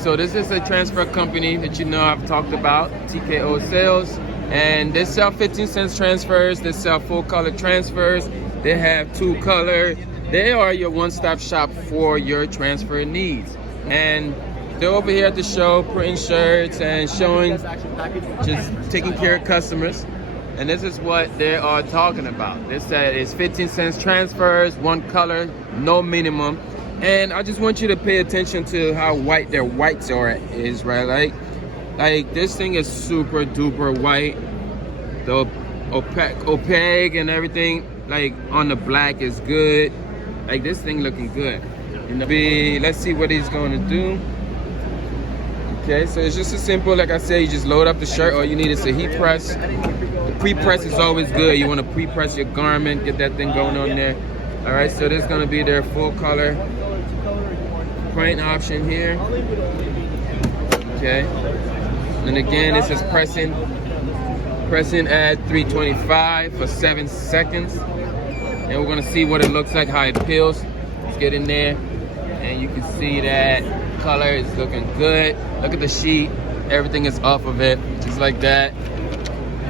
So this is a transfer company that you know I've talked about, TKO Sales, and they sell 15 cents transfers. They sell full color transfers. They have 2 color. They are your one-stop shop for your transfer needs. And they're over here at the show printing shirts and showing, just taking care of customers. And this is what they are talking about. They said it's 15 cents transfers, 1 color, no minimum. And I just want you to pay attention to how white their whites is, right? Like this thing is super duper white. The opaque and everything, like on the black is good. Like this thing looking good. Let's see what he's going to do. Okay, so it's just as simple, like I said, you just load up the shirt. All you need is a heat press. The pre-press is always good. You want to pre-press your garment, get that thing going on there. All right, so this is going to be their full color print option here. Okay, and again, this is pressing at 325 for 7 seconds. And we're going to see what it looks like, how it peels. Let's get in there, and you can see that color is looking good. Look at the sheet, everything is off of it, just like that.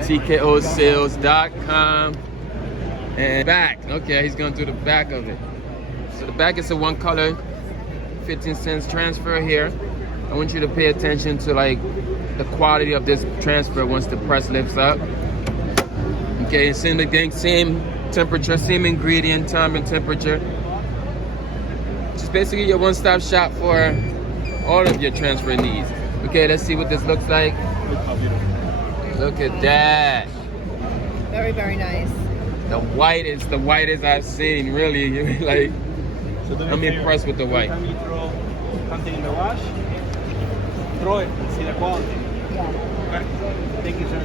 TKOsales.com. And back, okay, he's going through the back of it. So the back is a 1 color, 15 cents transfer here. I want you to pay attention to like the quality of this transfer once the press lifts up. Okay, same temperature, same ingredient, time and temperature. Just basically your one-stop shop for all of your transfer needs. Okay, let's see what this looks like. Look at that. Very, very nice. The white is the whitest I've seen, really. Like, I'm impressed with the white. Every time you throw something in the wash, throw it and see the quality. Yeah. Okay. Thank you, sir.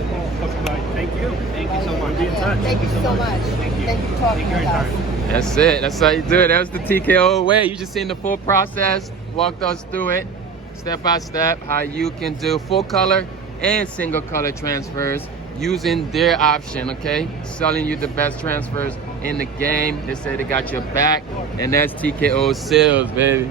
Thank you. Thank you so much. Be in touch. Thank you so much. Thank you. Thank you for talking with us. That's it. That's how you do it. That was the TKO way. You just seen the full process, walked us through it, step by step, how you can do full color and single color transfers using their option, okay? Selling you the best transfers in the game. They say they got your back, and that's TKO Sales, baby.